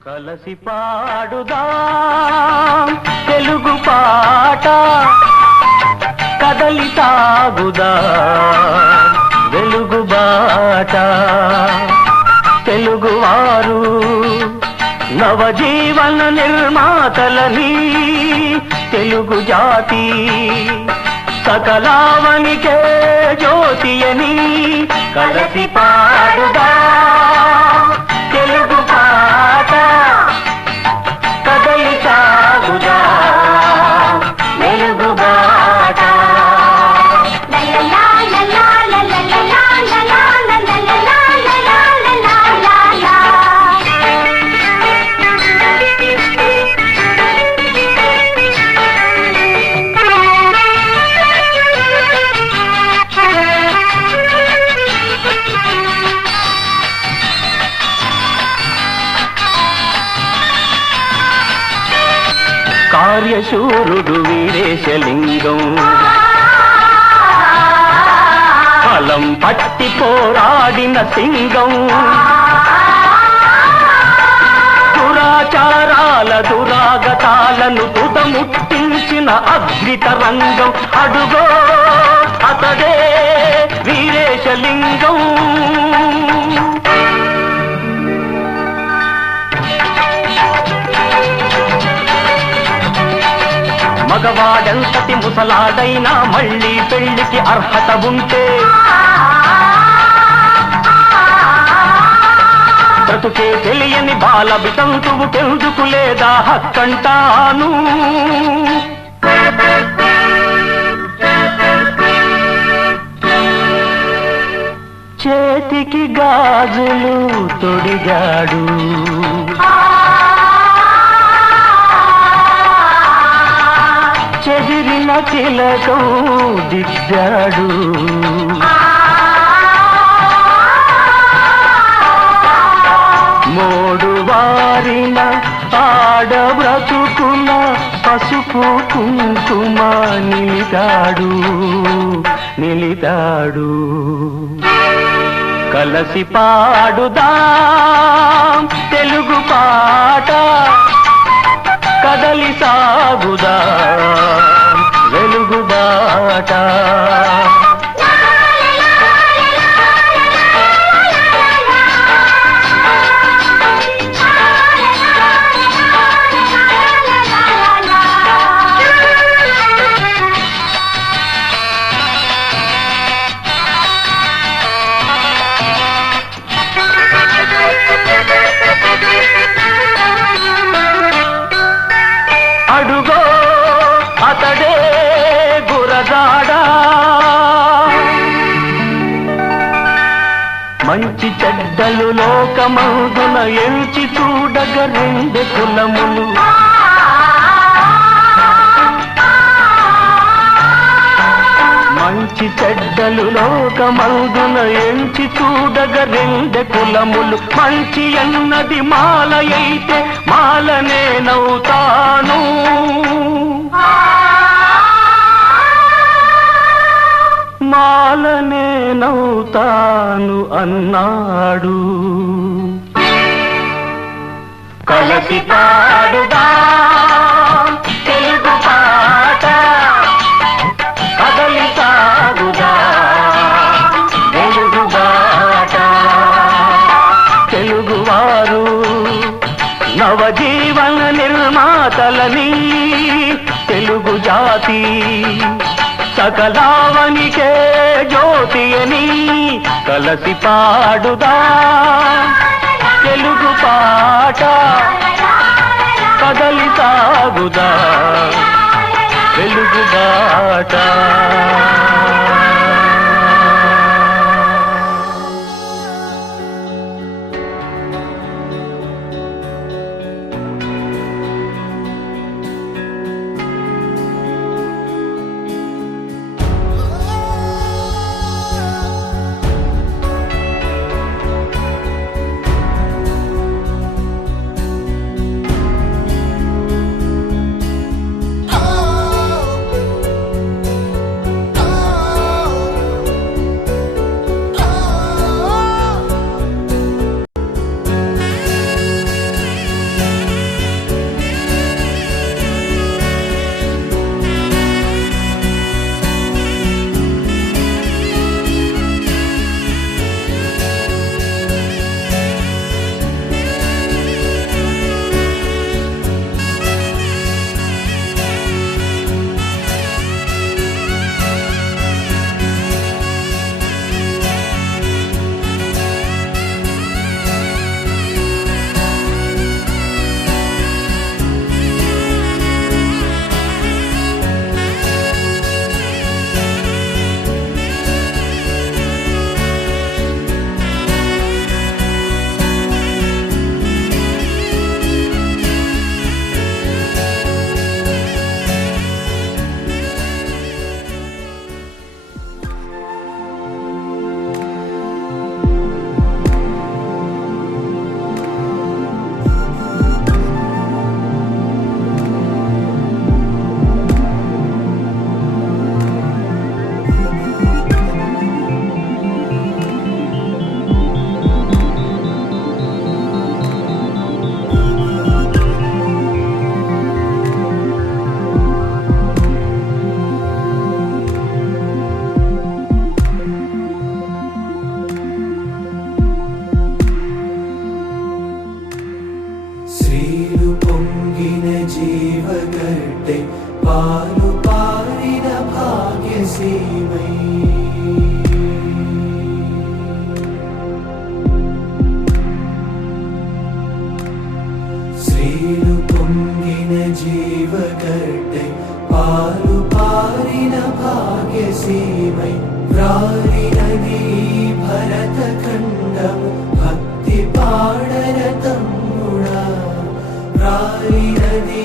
కలసి పాడుదాం తెలుగు పాట, కదలి సాగుదాం వెలుగు బాట. తెలుగువారు నవజీవన నిర్మాతలని, తెలుగు జాతి సకలావనికే జ్యోతియని. కలసి పాడుదాం తెలుగు పాట, కదలి సాగుదాం వెలుగు బాట. కార్యశూరుడు వీరేశలింగం, ఫలం పట్టి పోరాడిన సింగం. దురాచారాల దురాగతాలను తుదముట్టించిన అగ్నితరంగం. అడుగో అతడే వీరేశలింగం. మగవాడంతటి ముసలాడైనా మళ్ళీ పెళ్లికి అర్హత ఉంటే, బ్రతుకే తెలియని బాల వితంతువు కెందుకు లేదా హక్కంటాను. చేతికి గాజులు తొడిగాడు, చెదిరిన తిలకం దిద్దాడు. మోడు వారిన ఆడ బ్రతుకున పసుపు కుంకుమ నిలిదాడు. కలసి పాడుదాం తెలుగు పాట, కదలి సాగుదాం వెలుగు బాట. అడుగో అతడే గురజాడా, మంచి చెడ్డలు లోకమందున ఎంచి చూడగ రెండు కులములు. మంచి చెడ్డలు లోకమందున ఎంచి చూడగ రెండు కులములు. మంచి అన్నది మాల అయితే మాలనే నవ్వుతాను. మాలనే నవ్వుతాను అన్నాడు. కలసి పాడుదాం తెలుగు పాట, కదలి సాగుదాం వెలుగు బాట. తెలుగువారు నవజీవన నిర్మాతలని, తెలుగు జాతి సకలావనికే జ్యోతియని. కలసి పాడుదాం తెలుగు పాట, కదలి సాగుదాం వెలుగు బాట. జీవగడ్డై పాలు పారిన భాగ్యసీమై శ్రీలు పొంగిన జీవగడ్డై పాలు పారిన భాగ్యసీమై రాలినది భరత ఖండము భక్తి పాడర తమ్ముడా రాలినది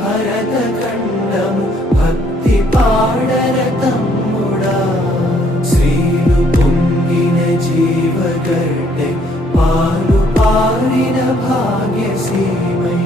భరత ఖండము భక్తి పాడర తమ్ముడా శ్రీలు పొంగిన జీవగడ్డై పాలు పారిన భాగ్యసీమై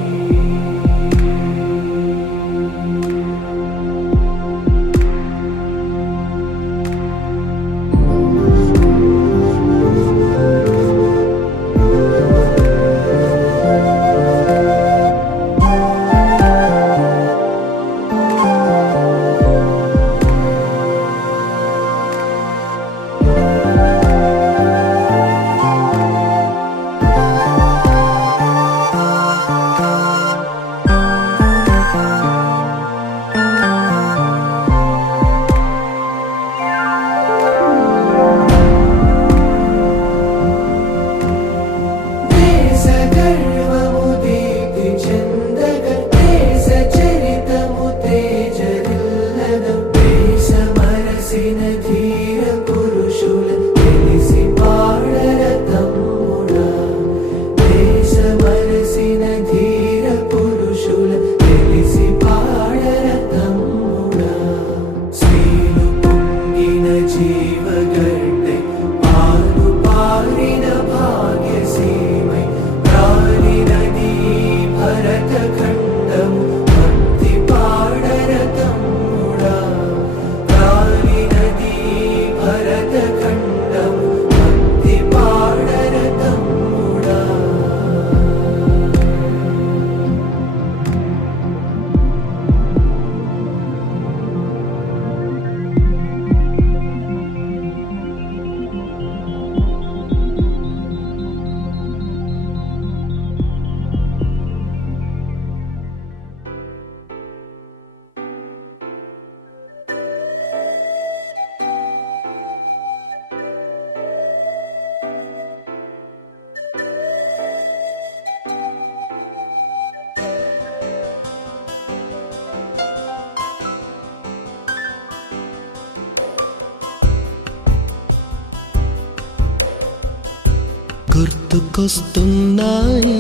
గుర్తుకొస్తున్నాయి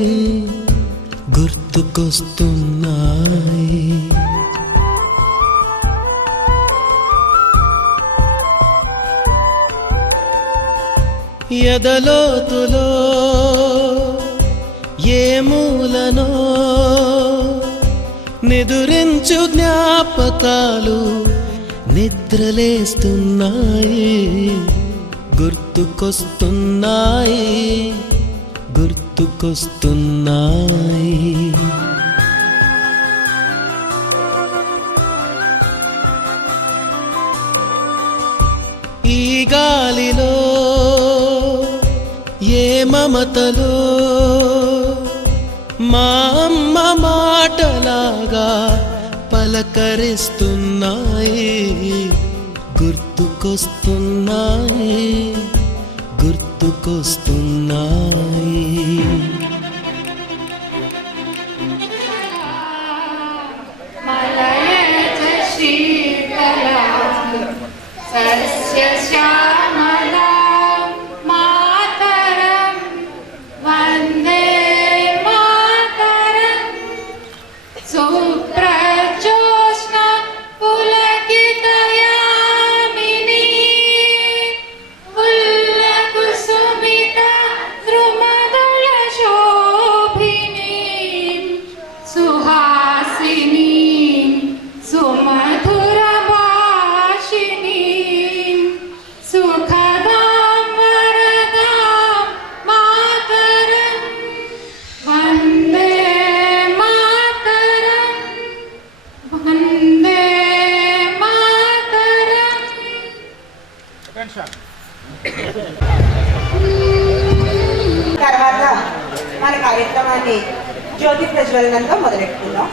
గుర్తుకొస్తున్నాయి ఎదలోతులో ఏ మూలనో నిదురించు జ్ఞాపకాలు నిద్రలేస్తున్నాయి గుర్తుకొస్తున్నాయి గుర్తుకొస్తున్నాయి ఈ గాలిలో ఏ మమతలో మా అమ్మ మాటలాగా పలకరిస్తున్నాయి గుర్తుకొస్తున్నాయి గుర్తుకొస్తున్నాయి మలయజ శీతలా సస్య శ్యామలా మాతరం వందే మాతరం సుప్రజోత్స్న పులకితయామినీ ఉల్లకుసుమిత ద్రుమదళ శోభినీ సుహాసినీ సుమధుర భాషినీ సుఖదాం వరదాం మాతరం వందే మాతరం వందే మాతరం. తర్వాత మన కార్యక్రమాన్ని జ్యోతి ప్రజ్వలనంతో మొదలెట్టుకుందాం.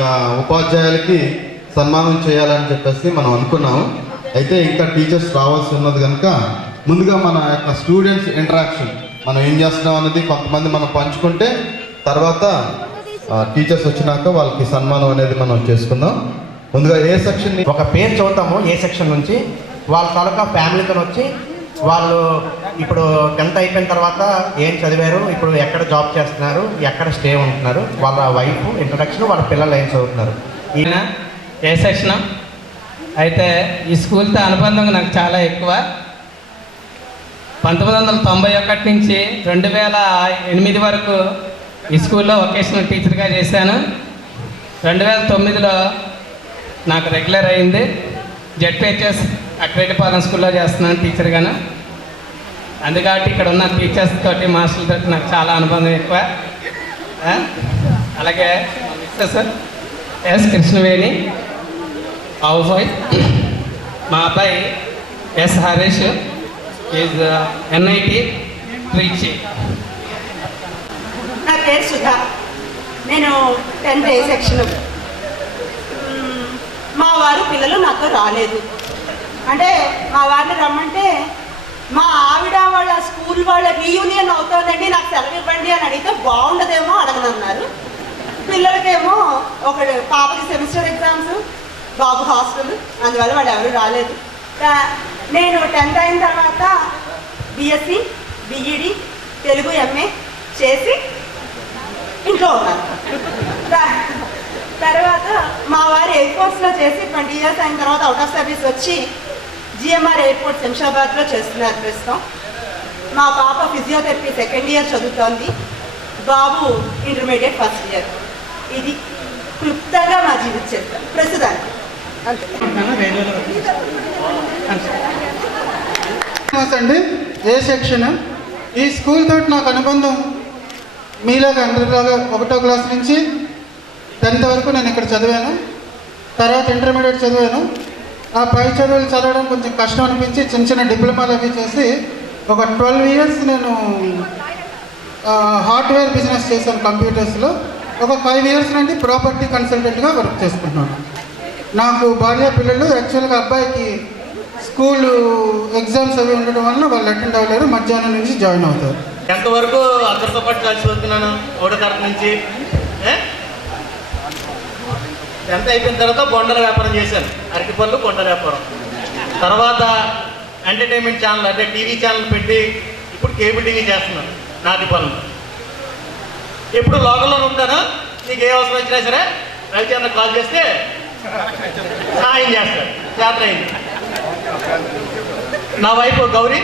యొక్క ఉపాధ్యాయులకి సన్మానం చేయాలని చెప్పేసి మనం అనుకున్నాము. అయితే ఇంకా టీచర్స్ రావాల్సి ఉన్నది కనుక ముందుగా మన యొక్క స్టూడెంట్స్ ఇంటరాక్షన్ మనం ఏం చేస్తున్నాం అనేది కొంతమంది మనం పంచుకుంటే తర్వాత టీచర్స్ వచ్చినాక వాళ్ళకి సన్మానం అనేది మనం చేసుకుందాం. ముందుగా ఏ సెక్షన్ ఒక పేరు చదువుతాము ఏ సెక్షన్ నుంచి, వాళ్ళ తాలూకా ఫ్యామిలీతో వచ్చి వాళ్ళు ఇప్పుడు 10th అయిపోయిన తర్వాత ఏం చదివారు, ఇప్పుడు ఎక్కడ జాబ్ చేస్తున్నారు, ఎక్కడ స్టే ఉంటున్నారు, వాళ్ళ వైఫ్ ఇంట్రడక్షన్, వాళ్ళ పిల్లలు ఏం చదువుతున్నారు. ఈయన ఏ సెక్షన్ అయితే ఈ స్కూల్తో అనుబంధం నాకు చాలా ఎక్కువ. 1991 నుంచి 2008 వరకు ఈ స్కూల్లో వొకేషనల్ టీచర్గా చేశాను. 2009లో నాకు రెగ్యులర్ అయింది. జెడ్పిహెచ్ఎస్ అక్రేటిపాలెం స్కూల్లో చేస్తున్నాను టీచర్గాను. అందుకని ఇక్కడ ఉన్న టీచర్స్ తోటి మాస్టర్ల తోటి నాకు చాలా అనుబంధం ఎక్కువ. అలాగే Mrs S Krishnaveni house wife. మా అబ్బాయి S Harish is NIT Trichy. నా పేరు సుధా, నేను 10th A సెక్షన్. మా వారు పిల్లలు నాతో రాలేదు. అంటే మా వారిని రమ్మంటే మా ఆవిడ వాళ్ళ స్కూల్ వాళ్ళ రీయూనియన్ అవుతుందండి, నాకు సెలవు ఇవ్వండి అని అడిగితే బాగుండదేమో అడగనన్నారు. పిల్లలకేమో ఒకడు పాపకి సెమిస్టర్ ఎగ్జామ్స్, బాబు హాస్టల్, అందువల్ల వాళ్ళు ఎవరు రాలేదు. నేను 10th అయిన తర్వాత BSc BEd తెలుగు MA చేసి ఇంట్లో ఉన్నాను. తర్వాత మా వారు ఎయిర్పోర్ట్స్లో చేసి 20 years అయిన తర్వాత అవుట్ ఆఫ్ సర్వీస్ వచ్చి GMR ఎయిర్పోర్ట్ శంషాబాద్లో చేస్తున్నారు ప్రస్తుతం. మా పాప ఫిజియోథెరపీ 2nd year చదువుతోంది, బాబు ఇంటర్మీడియట్ 1st year. ఇది క్లుప్తంగా మా జీవిత చరిత్ర ప్రస్తుతానికి. అండి ఏ సెక్షన్. ఈ స్కూల్ తోటి నాకు అనుబంధం మీలాగా అందరిలాగా 1వ క్లాస్ నుంచి 10th వరకు నేను ఇక్కడ చదివాను. తర్వాత ఇంటర్మీడియట్ చదివాను. ఆ పై చదువులు చదవడం కొంచెం కష్టం అనిపించి చిన్న చిన్న డిప్లొమాలు అవి చేసి ఒక 12 years నేను హార్డ్వేర్ బిజినెస్ చేశాను కంప్యూటర్స్లో. ఒక 5 years నుండి ప్రాపర్టీ కన్సల్టెంట్గా వర్క్ చేసుకుంటున్నాను. నాకు భార్య పిల్లలు. యాక్చువల్గా అబ్బాయికి స్కూల్ ఎగ్జామ్స్ అవి ఉండడం వల్ల వాళ్ళు అటెండ్ అవ్వలేరు, మధ్యాహ్నం నుంచి జాయిన్ అవుతారు. ఎంతవరకు అందరితో పాటు కలిసి వస్తున్నాను 1వ తరగతి నుంచి. 10th అయిపోయిన తర్వాత బొండల వ్యాపారం చేశాను, అరటి పళ్ళు బొండల వ్యాపారం. తర్వాత ఎంటర్టైన్మెంట్ ఛానల్ అంటే టీవీ ఛానల్ పెట్టి ఇప్పుడు కేబుల్ టీవీ చేస్తున్నాను నాటి పనులు. ఎప్పుడు లోకల్లోనే ఉంటాను. నీకు ఏ అవసరం వచ్చినా సరే రవిచంద్ర కాల్ చేస్తే సాయం చేస్తాడు. జాతర అయింది. నా వైఫ్ గౌరీ